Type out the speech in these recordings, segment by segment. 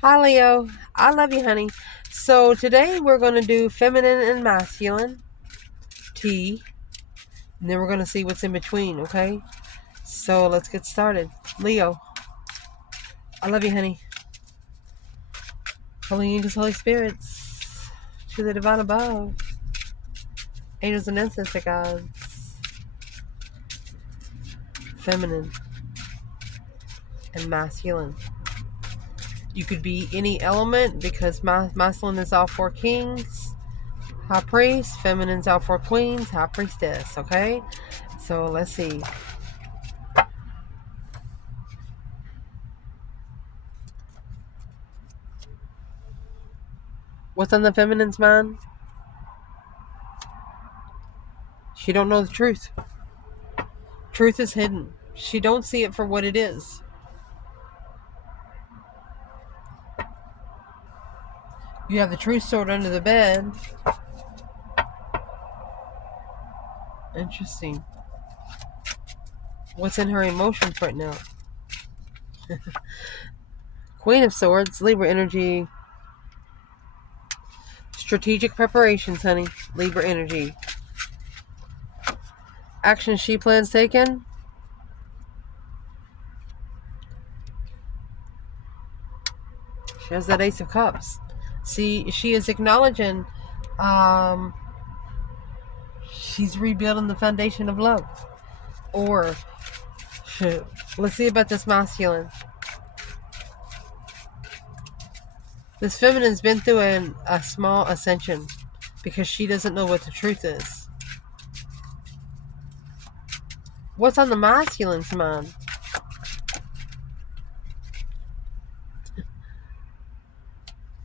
Hi, Leo. I love you, honey. So today we're going to do feminine and masculine T, and then we're going to see what's in between, okay? So let's get started. Leo, I love you, honey. Holy angels, Holy spirits, to the divine above, angels and ancestor gods, feminine and masculine. You could be any element because masculine is all four kings, high priest, feminine's all four queens, high priestess, okay? So let's see. What's on the feminine's mind? She don't know the truth. Truth is hidden. She don't see it for what it is. You have the truth sword under the bed. Interesting. What's in her emotions right now? Queen of Swords, Libra energy. Strategic preparations, honey. Libra energy. Action she plans taken. She has that Ace of Cups. See, she is acknowledging she's rebuilding the foundation of love. Or, let's see about this masculine. This feminine's been through a small ascension because she doesn't know what the truth is. What's on the masculine's mind?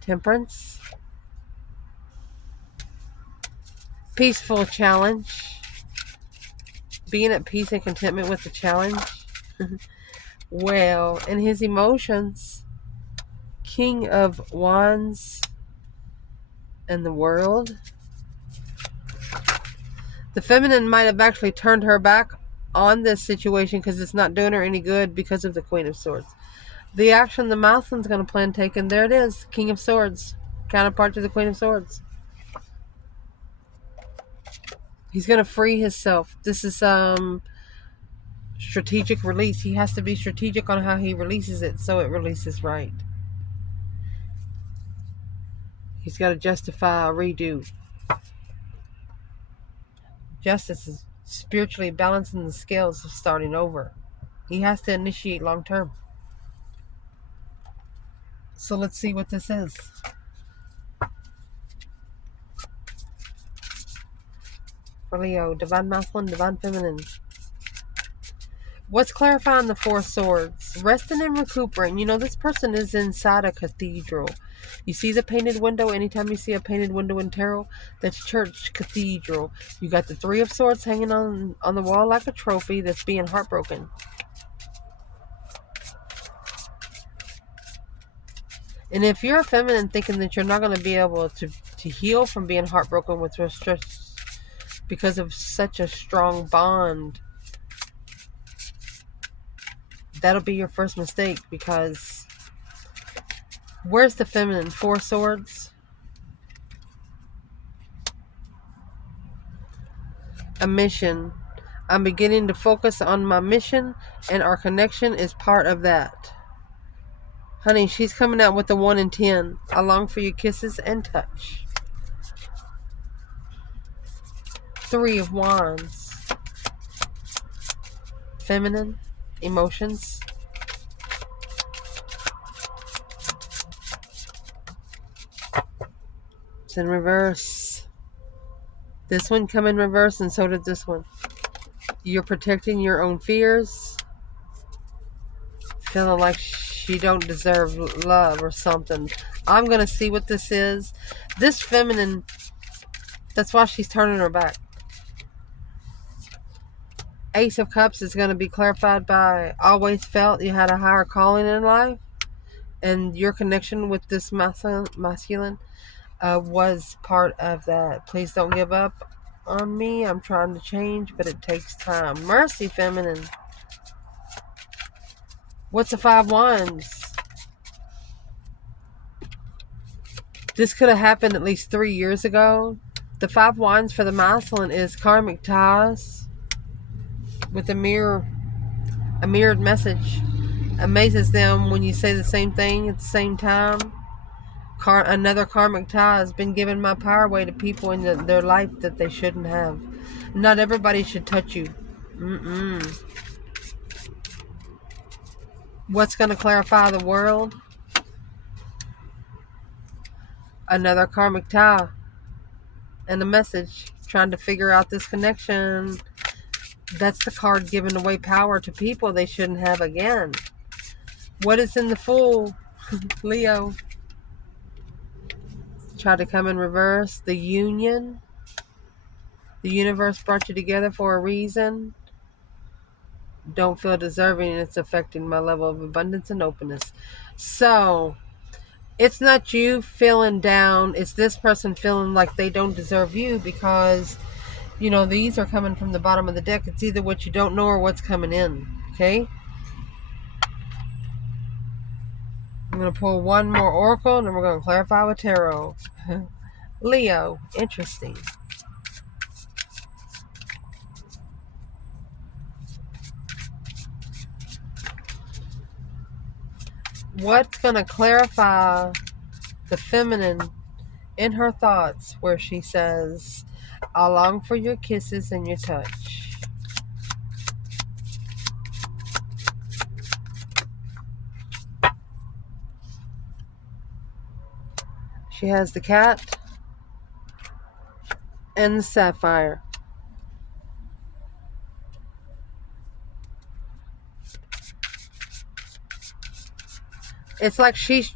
Temperance. Peaceful challenge. Being at peace and contentment with the challenge. Well, in his emotions, King of Wands and the World. The feminine might have actually turned her back on this situation because it's not doing her any good because of the Queen of Swords. The action the masculine's going to plan taken, there it is, King of Swords, counterpart to the Queen of Swords. He's going to free himself. This is strategic release. He has to be strategic on how he releases it so it releases right. He's got to justify a redo. Justice is spiritually balancing the scales of starting over. He has to initiate long term. So let's see what this is. For Leo, divine masculine, divine feminine. What's clarifying the Four Swords? Resting and recuperating. You know, this person is inside a cathedral. You see the painted window? Anytime you see a painted window in tarot, that's church, cathedral. You got the Three of Swords hanging on the wall like a trophy that's being heartbroken. And if you're a feminine thinking that you're not going to be able to heal from being heartbroken with stress because of such a strong bond, that'll be your first mistake, because where's the feminine? Four Swords. A mission. I'm beginning to focus on my mission, and our connection is part of that. Honey, she's coming out with the 1 in 10. I long for your kisses and touch. Three of Wands. Feminine. Emotions. It's in reverse. This one come in reverse, and so did this one. You're protecting your own fears. Feeling like she don't deserve love or something. I'm going to see what this is. This feminine, that's why she's turning her back. Ace of Cups is going to be clarified by always felt you had a higher calling in life. And your connection with this masculine was part of that. Please don't give up on me. I'm trying to change, but it takes time. Mercy, feminine. What's the 5 Wands? This could have happened at least 3 years ago. The 5 wands for the masculine is karmic ties with a mirrored message. Amazes them when you say the same thing at the same time. Another karmic tie has been giving my power away to people in their life that they shouldn't have. Not everybody should touch you. What's going to clarify the world? Another karmic tie and a message. Trying to figure out this connection. That's the card giving away power to people they shouldn't have again. What is in the Fool? Leo. Try to come in reverse. The union. The universe brought you together for a reason. Don't feel deserving, and it's affecting my level of abundance and openness. So, it's not you feeling down. It's this person feeling like they don't deserve you because, you know, these are coming from the bottom of the deck. It's either what you don't know or what's coming in. Okay? I'm going to pull one more oracle, and then we're going to clarify with tarot. Leo. Interesting. What's going to clarify the feminine in her thoughts where she says, I long for your kisses and your touch. She has the cat and the sapphire. It's like she's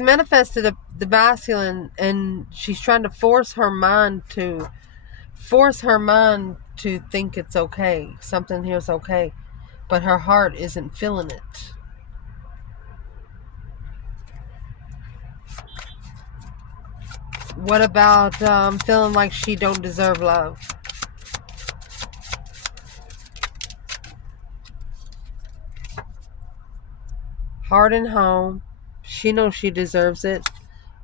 manifested the masculine, and she's trying to force her mind to think it's okay. Something here's okay, but her heart isn't feeling it. What about feeling like she don't deserve love? Heart and home. She knows she deserves it.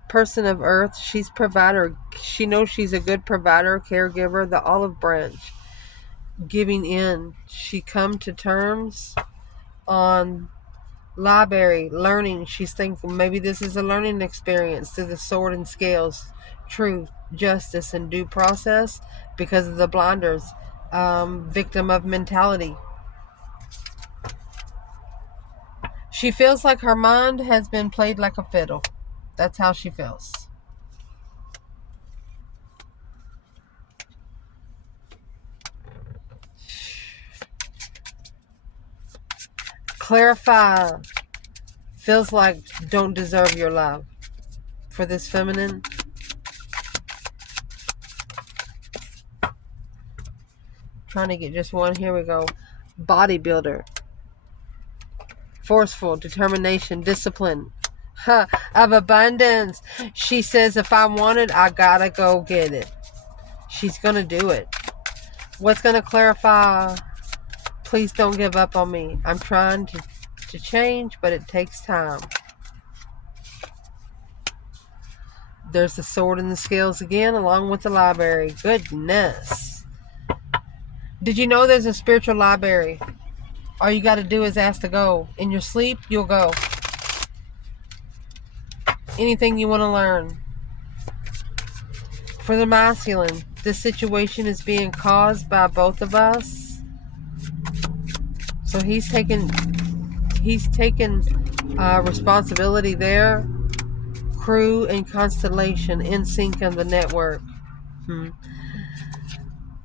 Person of earth. She's provider. She knows she's a good provider, caregiver. The olive branch. Giving in. She come to terms on library. Learning. She's thinking maybe this is a learning experience through the sword and scales. Truth, justice, and due process because of the blinders. Victim of mentality. She feels like her mind has been played like a fiddle. That's how she feels. Clarify. Feels like don't deserve your love. For this feminine. Trying to get just one. Here we go. Bodybuilder. Forceful, determination, discipline. Of abundance. She says if I want it, I gotta go get it. She's gonna do it. What's gonna clarify? Please don't give up on me. I'm trying to change, but it takes time. There's the sword and the scales again, along with the library. Goodness. Did you know there's a spiritual library? All you got to do is ask to go. In your sleep, you'll go. Anything you want to learn. For the masculine, this situation is being caused by both of us. So he's taken responsibility there. Crew and constellation in sync on the network.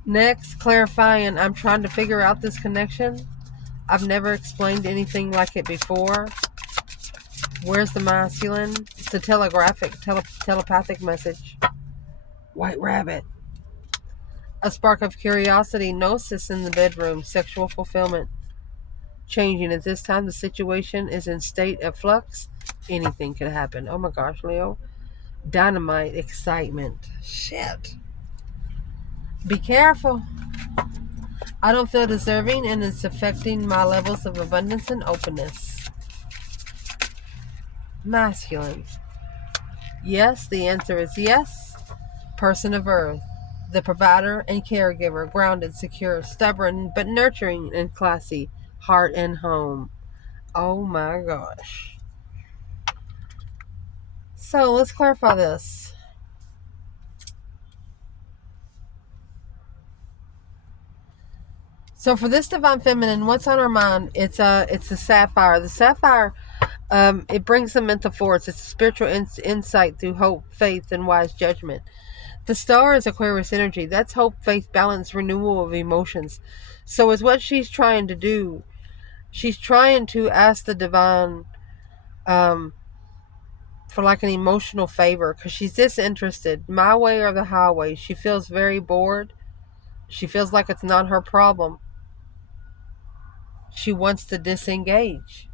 Next, clarifying. I'm trying to figure out this connection. I've never explained anything like it before. Where's the masculine? It's a telepathic message. White rabbit. A spark of curiosity. Gnosis in the bedroom. Sexual fulfillment. Changing. At this time, the situation is in state of flux. Anything could happen. Oh my gosh, Leo. Dynamite. Excitement. Shit. Be careful. I don't feel deserving, and it's affecting my levels of abundance and openness. Masculine. Yes, the answer is yes. Person of earth. The provider and caregiver, grounded, secure, stubborn, but nurturing and classy. Heart and home. Oh my gosh. So let's clarify this. So for this divine feminine, what's on our mind? It's the sapphire. The sapphire, it brings the mental force. It's a spiritual insight through hope, faith, and wise judgment. The star is Aquarius energy. That's hope, faith, balance, renewal of emotions. So is what she's trying to do. She's trying to ask the divine um, for like an emotional favor because she's disinterested. My way or the highway. She feels very bored. She feels like it's not her problem. She wants to disengage.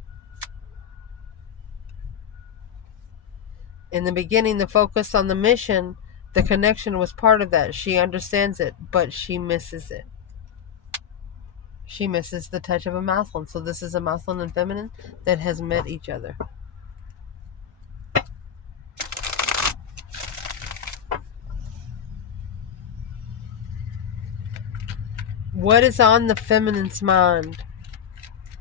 In the beginning, the focus on the mission, the connection was part of that. She understands it, but she misses it. She misses the touch of a masculine. So this is a masculine and feminine that has met each other. What is on the feminine's mind?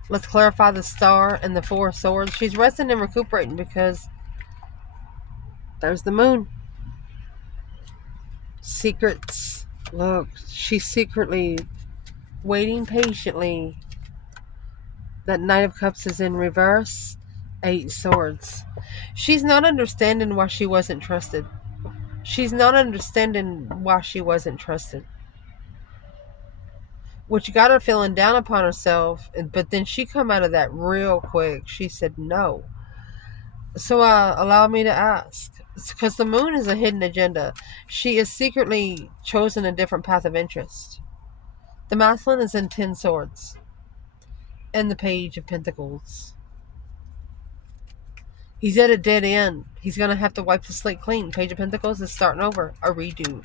Let's clarify the star and the four of swords. She's resting and recuperating because there's the moon. Secrets. Look, she's secretly waiting patiently. That Knight of Cups is in reverse. 8 swords. She's not understanding why she wasn't trusted. She's not understanding why she wasn't trusted. Which got her feeling down upon herself. But then she come out of that real quick. She said no. So allow me to ask. Because the moon is a hidden agenda. She is secretly chosen a different path of interest. The masculine is in 10 swords. And the page of pentacles. He's at a dead end. He's going to have to wipe the slate clean. Page of Pentacles is starting over. A redo.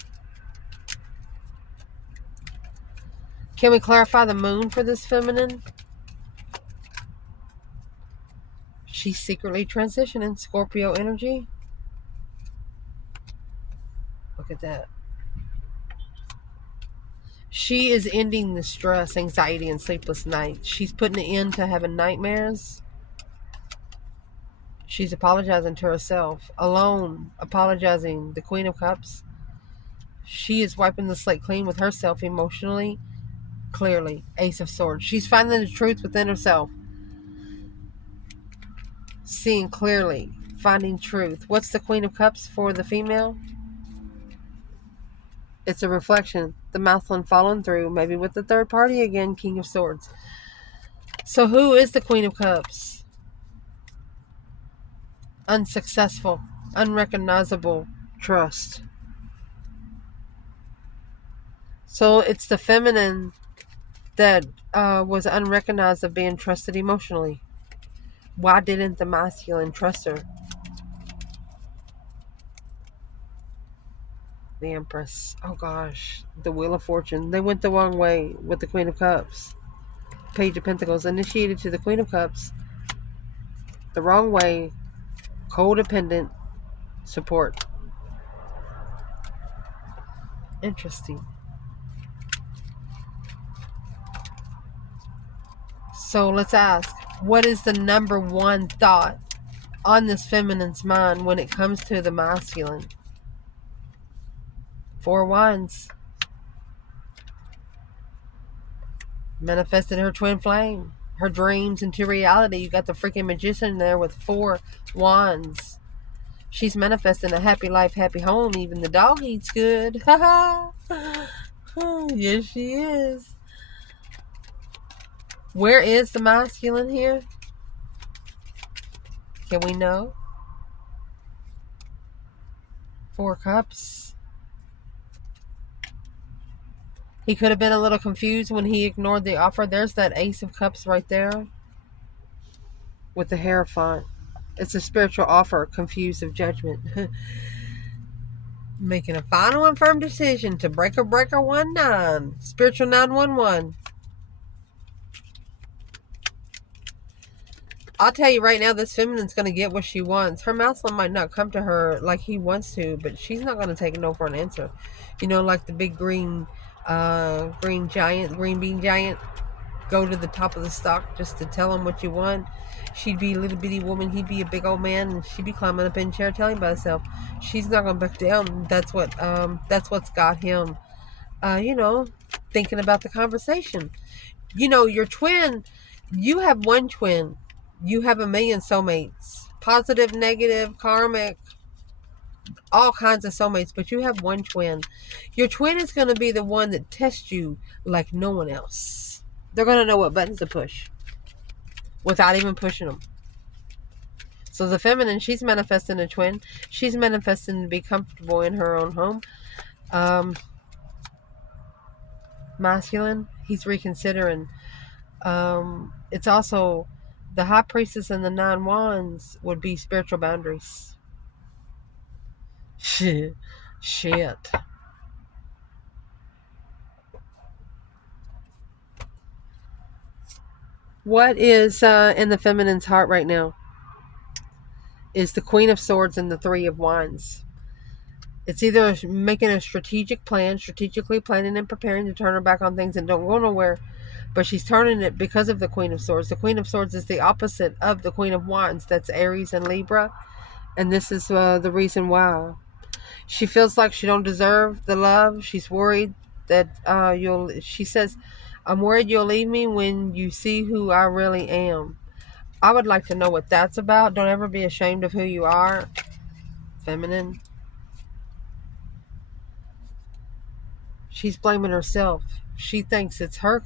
Can we clarify the moon for this feminine? She's secretly transitioning. Scorpio energy. Look at that. She is ending the stress, anxiety, and sleepless nights. She's putting an end to having nightmares. She's apologizing to herself. Alone, apologizing. The Queen of Cups. She is wiping the slate clean with herself emotionally, clearly. Ace of Swords. She's finding the truth within herself. Seeing clearly. Finding truth. What's the Queen of Cups for the female? It's a reflection. The masculine following through. Maybe with the third party again. King of Swords. So who is the Queen of Cups? Unsuccessful. Unrecognizable. Trust. So it's the feminine that was unrecognized of being trusted emotionally. Why didn't the masculine trust her? The Empress. Oh gosh. The Wheel of Fortune. They went the wrong way with the Queen of Cups. Page of Pentacles. Initiated to the Queen of Cups. The wrong way. Codependent support. Interesting. So let's ask, what is the number one thought on this feminine's mind when it comes to the masculine? 4 Wands. Manifested her twin flame. Her dreams into reality. You got the freaking magician there with 4 Wands. She's manifesting a happy life, happy home. Even the dog eats good. Yes, she is. Where is the masculine here? Can we know? 4 Cups. He could have been a little confused when he ignored the offer. There's that Ace of Cups right there with the Hierophant. It's a spiritual offer, confused of judgment. Making a final and firm decision to breaker 19. Spiritual 911. I'll tell you right now, this feminine's going to get what she wants. Her masculine might not come to her like he wants to, but she's not going to take no for an answer. You know, like the big green giant, green bean giant, go to the top of the stalk just to tell him what you want. She'd be a little bitty woman, he'd be a big old man, and she'd be climbing up in a chair telling by herself. She's not going to back down. That's what's got him, you know, thinking about the conversation. You know, your twin, you have one twin. You have a million soulmates. Positive, negative, karmic, all kinds of soulmates, but you have one twin. Your twin is going to be the one that tests you like no one else. They're going to know what buttons to push without even pushing them. So the feminine, she's manifesting a twin. She's manifesting to be comfortable in her own home. Masculine, he's reconsidering. It's also the high priestess and the 9 wands would be spiritual boundaries. Shit. What is in the feminine's heart right now is the Queen of Swords and the 3 of Wands. It's either making a strategic plan, strategically planning and preparing to turn her back on things and don't go nowhere, but she's turning it because of the Queen of Swords. The Queen of Swords is the opposite of the Queen of Wands. That's Aries and Libra, and this is the reason why. She feels like she don't deserve the love. She's worried that she says, I'm worried you'll leave me when you see who I really am. I would like to know what that's about. Don't ever be ashamed of who you are, feminine. She's blaming herself. She thinks it's her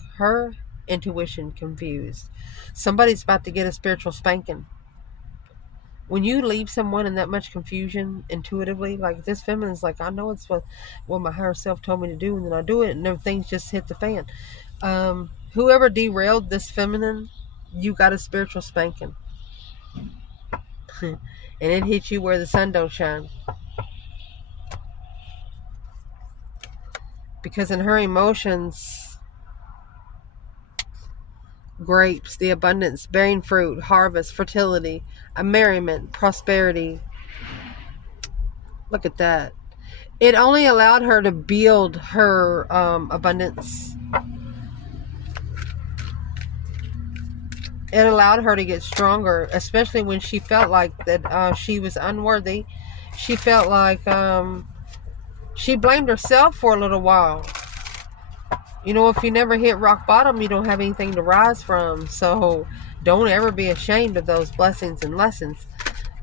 intuition confused. Somebody's about to get a spiritual spanking. When you leave someone in that much confusion intuitively, like this feminine's like, I know it's what my higher self told me to do, and then I do it, and then things just hit the fan. Whoever derailed this feminine, you got a spiritual spanking. And it hit you where the sun don't shine. Because in her emotions, grapes, the abundance, bearing fruit, harvest, fertility, a merriment, prosperity. Look at that. It only allowed her to build her abundance. It allowed her to get stronger, especially when she felt like that she was unworthy. She felt like she blamed herself for a little while. You know, if you never hit rock bottom, you don't have anything to rise from. So don't ever be ashamed of those blessings and lessons.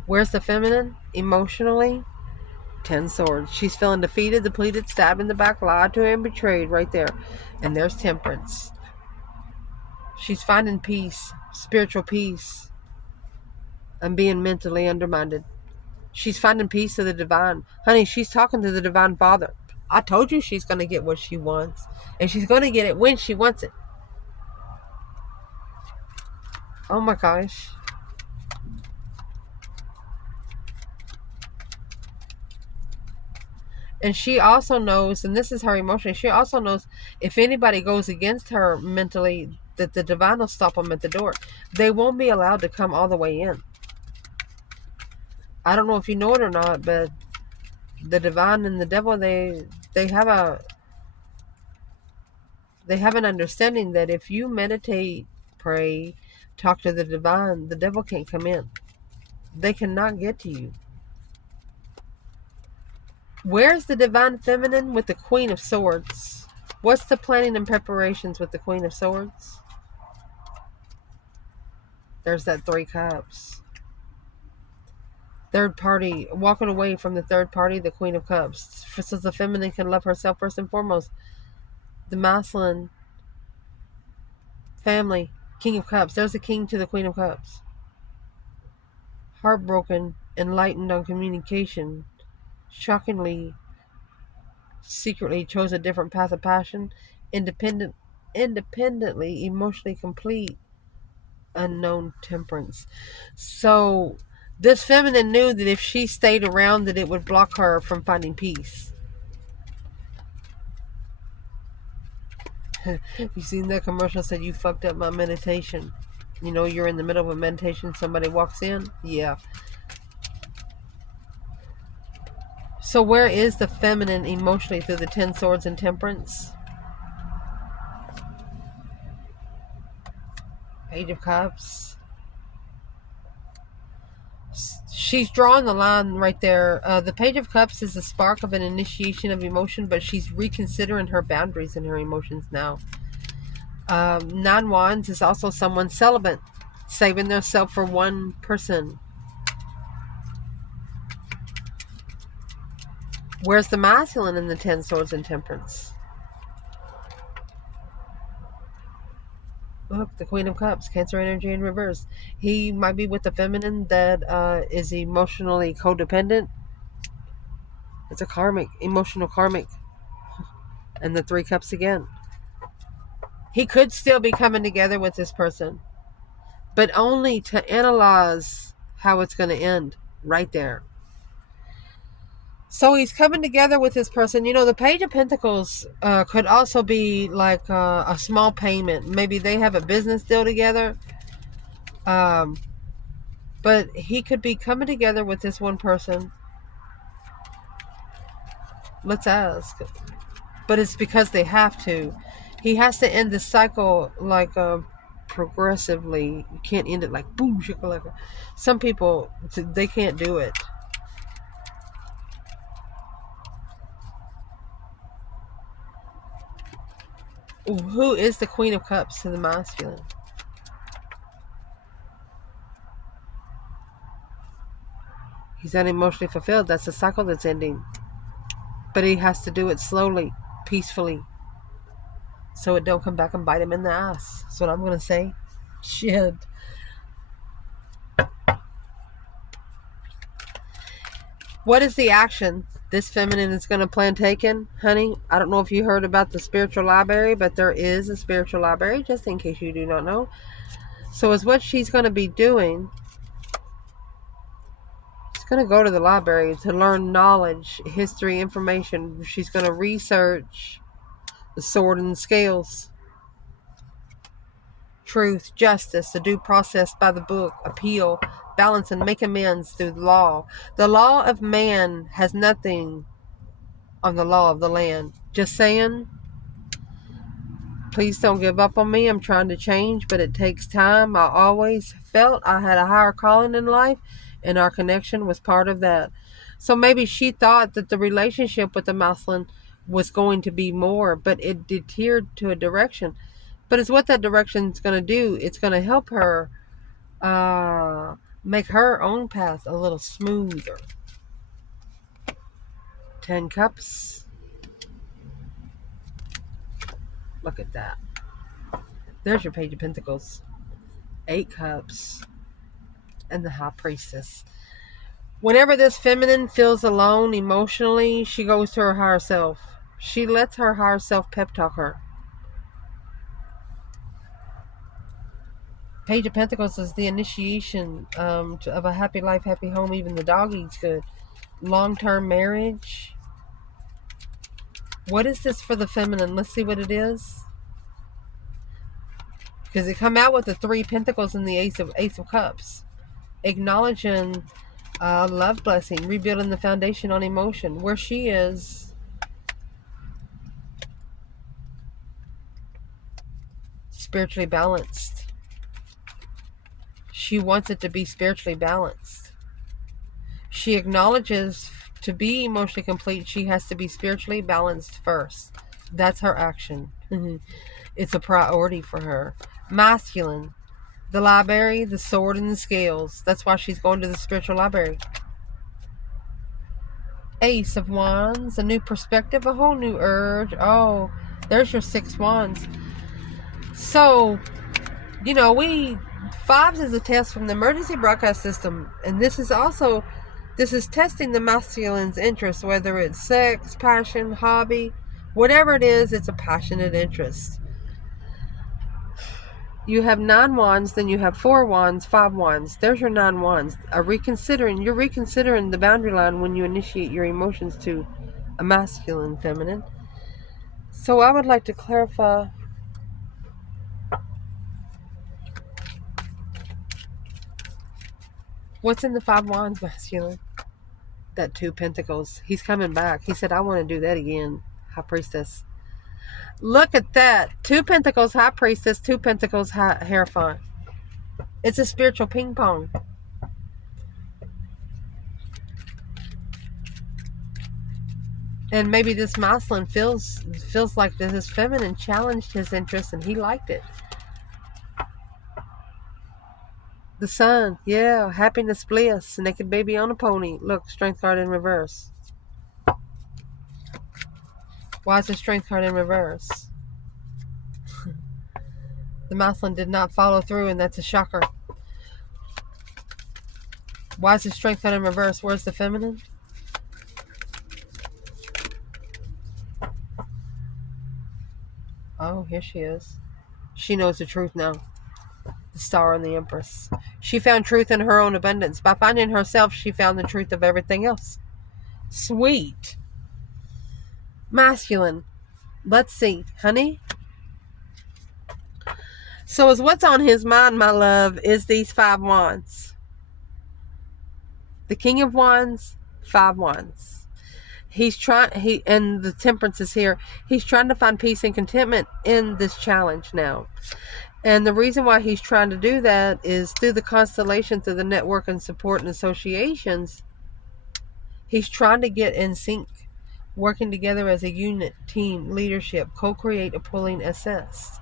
Where's the feminine? Emotionally, 10 swords. She's feeling defeated, depleted, stabbed in the back, lied to, and betrayed right there. And there's temperance. She's finding peace, spiritual peace, and being mentally undermined. She's finding peace to the divine. Honey, she's talking to the divine father. I told you she's going to get what she wants. And she's going to get it when she wants it. Oh my gosh. And she also knows, and this is her emotion, she also knows if anybody goes against her mentally, that the divine will stop them at the door. They won't be allowed to come all the way in. I don't know if you know it or not, but the divine and the devil, they have an understanding that if you meditate, pray, talk to the divine, the devil can't come in. They cannot get to you. Where's the divine feminine with the Queen of Swords? What's the planning and preparations with the Queen of Swords? There's that 3 cups. Third party, walking away from the third party, the Queen of Cups. So the feminine can love herself first and foremost. The masculine, family, King of Cups. There's the King to the Queen of Cups. Heartbroken, enlightened on communication. Shockingly, secretly chose a different path of passion. Independently, emotionally complete. Unknown temperance. So this feminine knew that if she stayed around, that it would block her from finding peace. You seen that commercial said, you fucked up my meditation. You know, you're in the middle of a meditation, somebody walks in. Yeah. So where is the feminine emotionally through the 10 swords and temperance? Page of Cups. She's drawing the line right there. The Page of Cups is the spark of an initiation of emotion, but she's reconsidering her boundaries and her emotions now. Nine Wands is also someone celibate, saving themselves for one person. Where's the masculine in the 10 swords and temperance? Look, the Queen of Cups, Cancer energy in reverse. He might be with the feminine that is emotionally codependent. It's a karmic, emotional karmic. And the 3 cups again. He could still be coming together with this person, but only to analyze how it's going to end right there. So he's coming together with this person. You know, the Page of Pentacles could also be like a small payment. Maybe they have a business deal together. But he could be coming together with this one person. Let's ask. But it's because they have to. He has to end the cycle like progressively. You can't end it like boom, shakalaka. Some people, they can't do it. Who is the Queen of Cups to the masculine? He's not emotionally fulfilled. That's a cycle that's ending. But he has to do it slowly, peacefully, so it don't come back and bite him in the ass. That's what I'm going to say. Shit. What is the action this feminine is going to plan taking, honey? I don't know if you heard about the spiritual library, but there is a spiritual library, just in case you do not know. So is what she's going to be doing. She's going to go to the library to learn knowledge, history, information. She's going to research the sword and the scales. Truth, justice, the due process by the book, appeal, balance, and make amends through the law. The law of man has nothing on the law of the land. Just saying, please don't give up on me. I'm trying to change, but it takes time. I always felt I had a higher calling in life, and our connection was part of that. So maybe she thought that the relationship with the masculine was going to be more, but it deterred to a direction. But it's what that direction is going to do. It's going to help her make her own path a little smoother. 10 cups. Look at that. There's your Page of Pentacles. 8 cups. And the High Priestess. Whenever this feminine feels alone emotionally, she goes to her higher self. She lets her higher self pep talk her. Page of Pentacles is the initiation of a happy life, happy home. Even the dog eats good. Long-term marriage. What is this for the feminine? Let's see what it is. Because it come out with the 3 Pentacles and the Ace of Cups. Acknowledging love blessing, rebuilding the foundation on emotion. Where she is spiritually balanced. She wants it to be spiritually balanced. She acknowledges to be emotionally complete, she has to be spiritually balanced first. That's her action. It's a priority for her. Masculine. The library, the sword, and the scales. That's why she's going to the spiritual library. Ace of Wands, a new perspective, a whole new urge. Oh, there's your 6 Wands. So, you know, fives is a test from the emergency broadcast system. And this is testing the masculine's interest, whether it's sex, passion, hobby, whatever it is, it's a passionate interest. You have 9 wands, then you have 4 wands, 5 wands. There's your 9 wands. You're reconsidering the boundary line when you initiate your emotions to a masculine, feminine. So I would like to clarify What's in the 5 wands, masculine? That 2 pentacles. He's coming back. He said, I want to do that again. High priestess. Look at that. 2 pentacles, high priestess. 2 pentacles, hierophant. It's a spiritual ping pong. And maybe this masculine feels like this feminine challenged his interest and he liked it. The sun, yeah, happiness, bliss, naked baby on a pony. Look, strength card in reverse. Why is the strength card in reverse? The masculine did not follow through, and that's a shocker. Why is the strength card in reverse? Where's the feminine? Oh, here she is. She knows the truth now. The Star and the Empress. She found truth in her own abundance. By finding herself, she found the truth of everything else. Sweet. Masculine. Let's see, honey. So is what's on his mind, my love, is these 5 wands. The King of Wands, 5 wands. And the Temperance is here. He's trying to find peace and contentment in this challenge now. And the reason why he's trying to do that is through the constellation, through the network and support and associations. He's trying to get in sync, working together as a unit, team, leadership, co-create a pulling assist.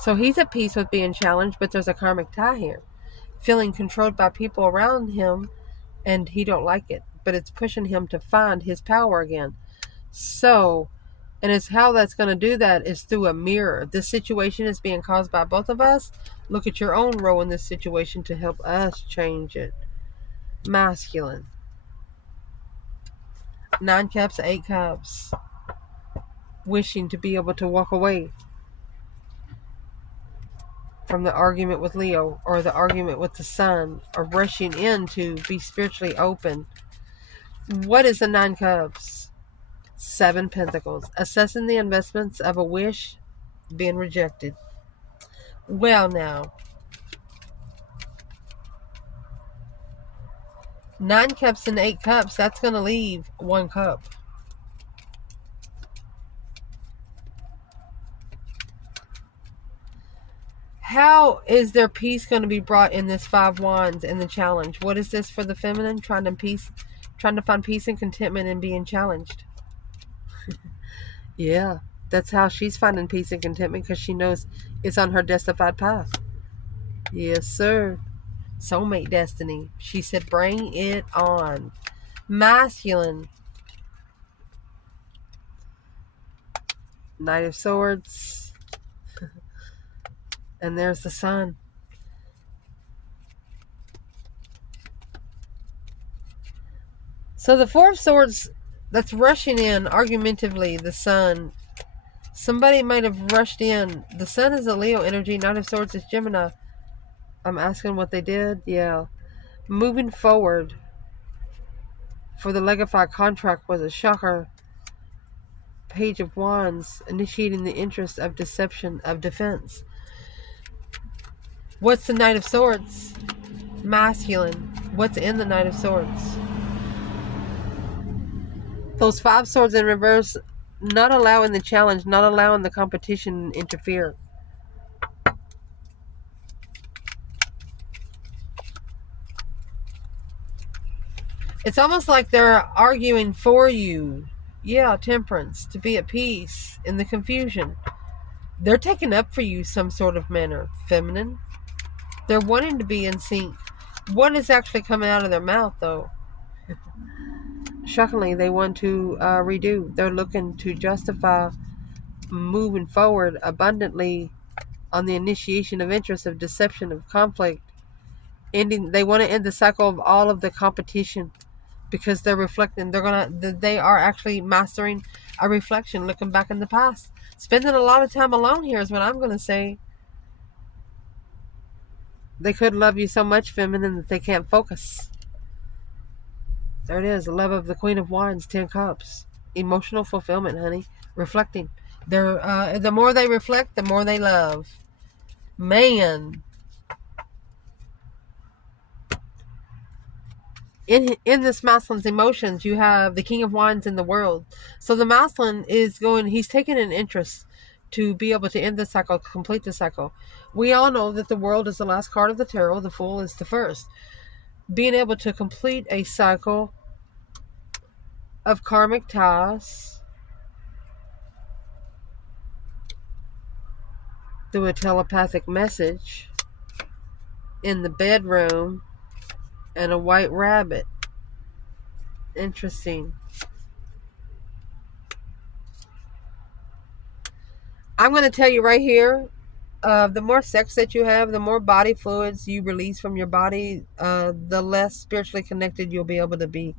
So he's at peace with being challenged, but there's a karmic tie here. Feeling controlled by people around him, and he don't like it. But it's pushing him to find his power again. So, and it's how that's going to do that is through a mirror. This situation is being caused by both of us. Look at your own role in this situation to help us change it. Masculine. 9 cups, 8 cups. Wishing to be able to walk away from the argument with Leo or the argument with the sun, or rushing in to be spiritually open. What is the 9 cups? 7 pentacles. Assessing the investments of a wish being rejected. Well, now 9 cups and 8 cups, that's going to leave 1 cup. How is there peace going to be brought in this 5 wands in the challenge? What is this for the feminine? Trying to find peace and contentment in being challenged. Yeah, that's how she's finding peace and contentment, because she knows it's on her destified path. Yes, sir. Soulmate destiny. She said, bring it on. Masculine. Knight of Swords. And there's the sun. So the 4 of Swords, that's rushing in argumentatively, the sun. Somebody might have rushed in. The sun is a Leo energy. Knight of Swords is Gemini. I'm asking what they did. Yeah. Moving forward for the Legify contract was a shocker. Page of Wands, initiating the interest of deception, of defense. What's the Knight of Swords? Masculine. What's in the Knight of Swords? Those 5 swords in reverse, not allowing the challenge, not allowing the competition to interfere. It's almost like they're arguing for you. Yeah, Temperance, to be at peace in the confusion. They're taking up for you some sort of manner, feminine. They're wanting to be in sync. What is actually coming out of their mouth, though? Shockingly, they want to redo. They're looking to justify moving forward abundantly on the initiation of interest, of deception, of conflict. They want to end the cycle of all of the competition, because they're reflecting. They are actually mastering a reflection, looking back in the past. Spending a lot of time alone here is what I'm going to say. They could love you so much, feminine, that they can't focus. There it is, the love of the Queen of Wands, 10 cups. Emotional fulfillment, honey. Reflecting. The more they reflect, the more they love. Man. in this masculine's emotions, you have the King of Wands in the world. So the masculine is going, he's taking an interest to be able to end the cycle, complete the cycle. We all know that the world is the last card of the tarot, the Fool is the first. Being able to complete a cycle of karmic ties through a telepathic message in the bedroom and a white rabbit. Interesting. I'm going to tell you right here, the more sex that you have, the more body fluids you release from your body, the less spiritually connected you'll be able to be.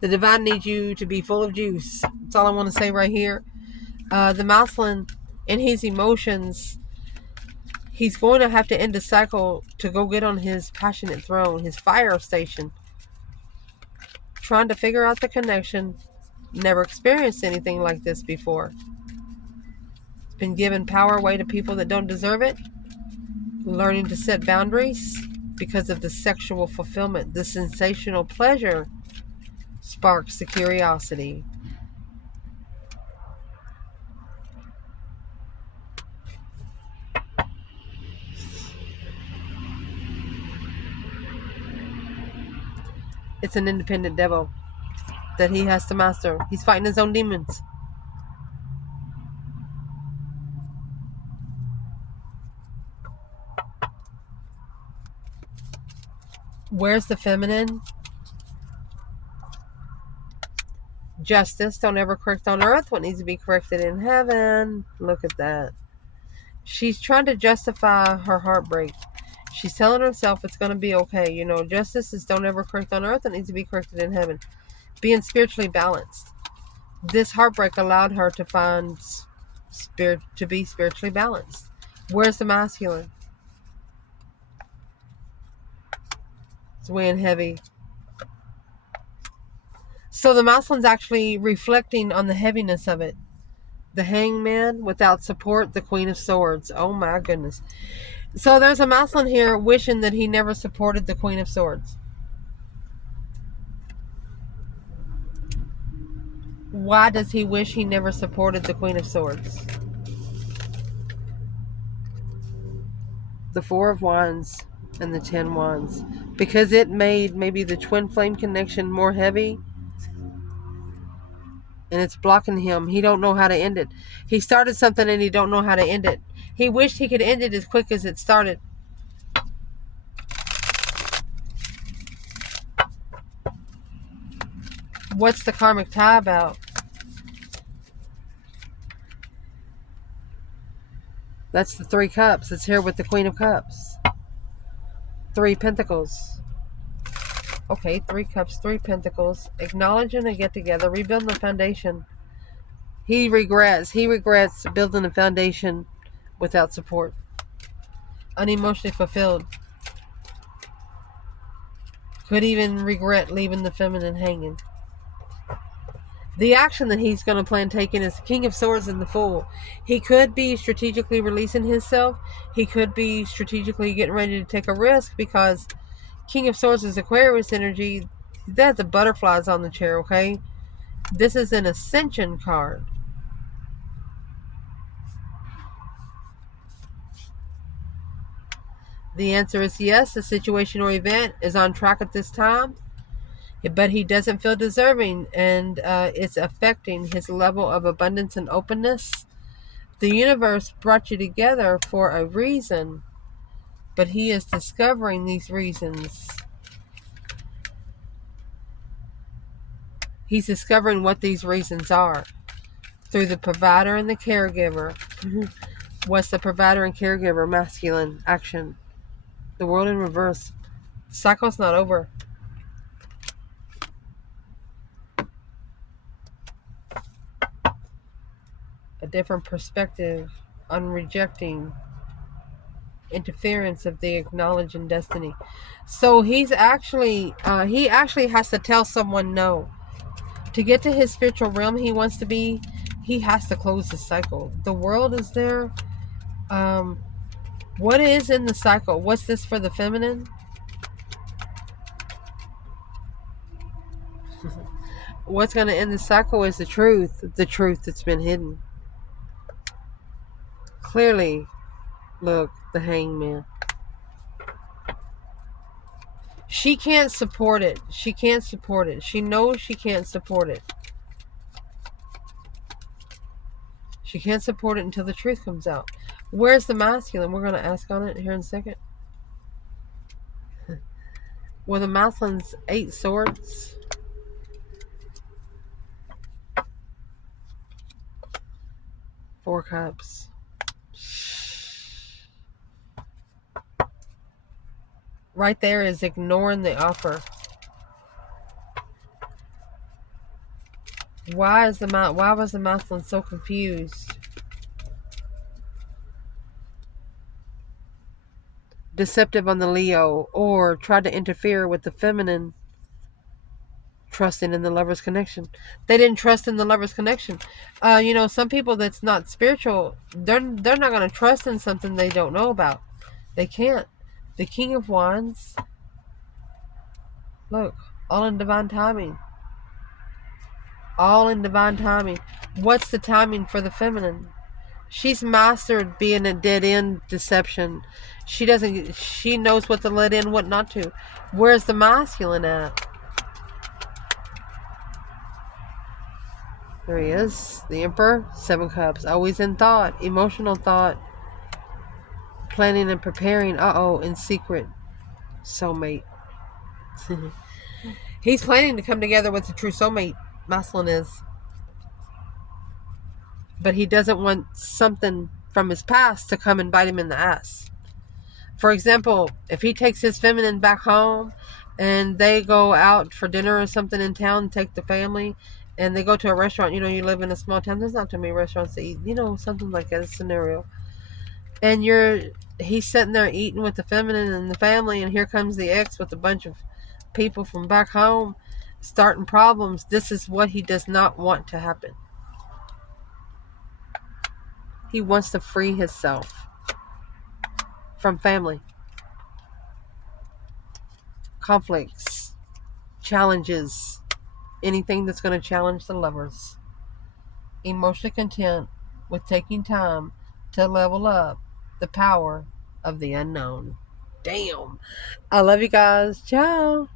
The divine needs you to be full of juice. That's all I want to say right here. The masculine, in his emotions, he's going to have to end the cycle to go get on his passionate throne, his fire station. Trying to figure out the connection. Never experienced anything like this before. It's been giving power away to people that don't deserve it. Learning to set boundaries because of the sexual fulfillment. The sensational pleasure sparks the curiosity. It's an independent devil that he has to master. He's fighting his own demons. Where's the feminine? Justice. Don't ever correct on earth what needs to be corrected in heaven. Look at that. She's trying to justify her heartbreak. She's telling herself it's going to be okay. You know, justice is don't ever correct on earth. It needs to be corrected in heaven. Being spiritually balanced. This heartbreak allowed her to find to be spiritually balanced. Where's the masculine? It's weighing heavy. So the masculine's actually reflecting on the heaviness of it. The hangman without support, the Queen of Swords. Oh my goodness. So there's a masculine here wishing that he never supported the Queen of Swords. Why does he wish he never supported the Queen of Swords? The Four of Wands and the 10 Wands. Because it made maybe the twin flame connection more heavy. And it's blocking him. He don't know how to end it. He started something and he don't know how to end it. He wished he could end it as quick as it started. What's the karmic tie about? That's the 3 cups. It's here with the Queen of Cups. 3 pentacles. Okay, 3 cups, 3 pentacles. Acknowledging a get together, rebuilding the foundation. He regrets building a foundation without support. Unemotionally fulfilled. Could even regret leaving the feminine hanging. The action that he's going to plan taking is the King of Swords and the Fool. He could be strategically releasing himself. He could be strategically getting ready to take a risk because King of Swords is Aquarius energy. That's the butterflies on the chair, okay? This is an ascension card. The answer is yes. The situation or event is on track at this time. But he doesn't feel deserving, and it's affecting his level of abundance and openness. The universe brought you together for a reason, but he is discovering these reasons. He's discovering what these reasons are through the provider and the caregiver. What's the provider and caregiver? Masculine action. The world in reverse. The cycle's not over. A different perspective on rejecting interference of the acknowledging destiny. So he actually has to tell someone no. To get to his spiritual realm he wants to be, he has to close the cycle. The world is there. What is in the cycle? What's this for the feminine? What's going to end the cycle is the truth that's been hidden. Clearly, look, the hangman. She can't support it. She can't support it. She knows she can't support it. She can't support it until the truth comes out. Where's the masculine? We're going to ask on it here in a second. Well, the masculine's 8 swords. Four cups. Right there is ignoring the offer. Why was the masculine so confused? Deceptive on the Leo, or tried to interfere with the feminine, trusting in the lover's connection. They didn't trust in the lover's connection. Some people that's not spiritual, they're not going to trust in something they don't know about. They can't. The King of Wands, look, all in divine timing. All in divine timing. What's the timing for the feminine? She's mastered being a dead-end deception. She knows what to let in, what not to. Where's the masculine at? There he is. The Emperor, 7 cups. Always in thought, emotional thought. Planning and preparing. In secret. Soulmate. He's planning to come together with the true soulmate. Masculine is. But he doesn't want something from his past to come and bite him in the ass. For example, if he takes his feminine back home and they go out for dinner or something in town, take the family, and they go to a restaurant, you live in a small town, there's not too many restaurants to eat, something like that scenario. And he's sitting there eating with the feminine and the family, and here comes the ex with a bunch of people from back home starting problems. This is what he does not want to happen. He wants to free himself from family, conflicts, challenges, anything that's going to challenge the lovers. Emotionally content with taking time to level up the power of the unknown. Damn. I love you guys. Ciao.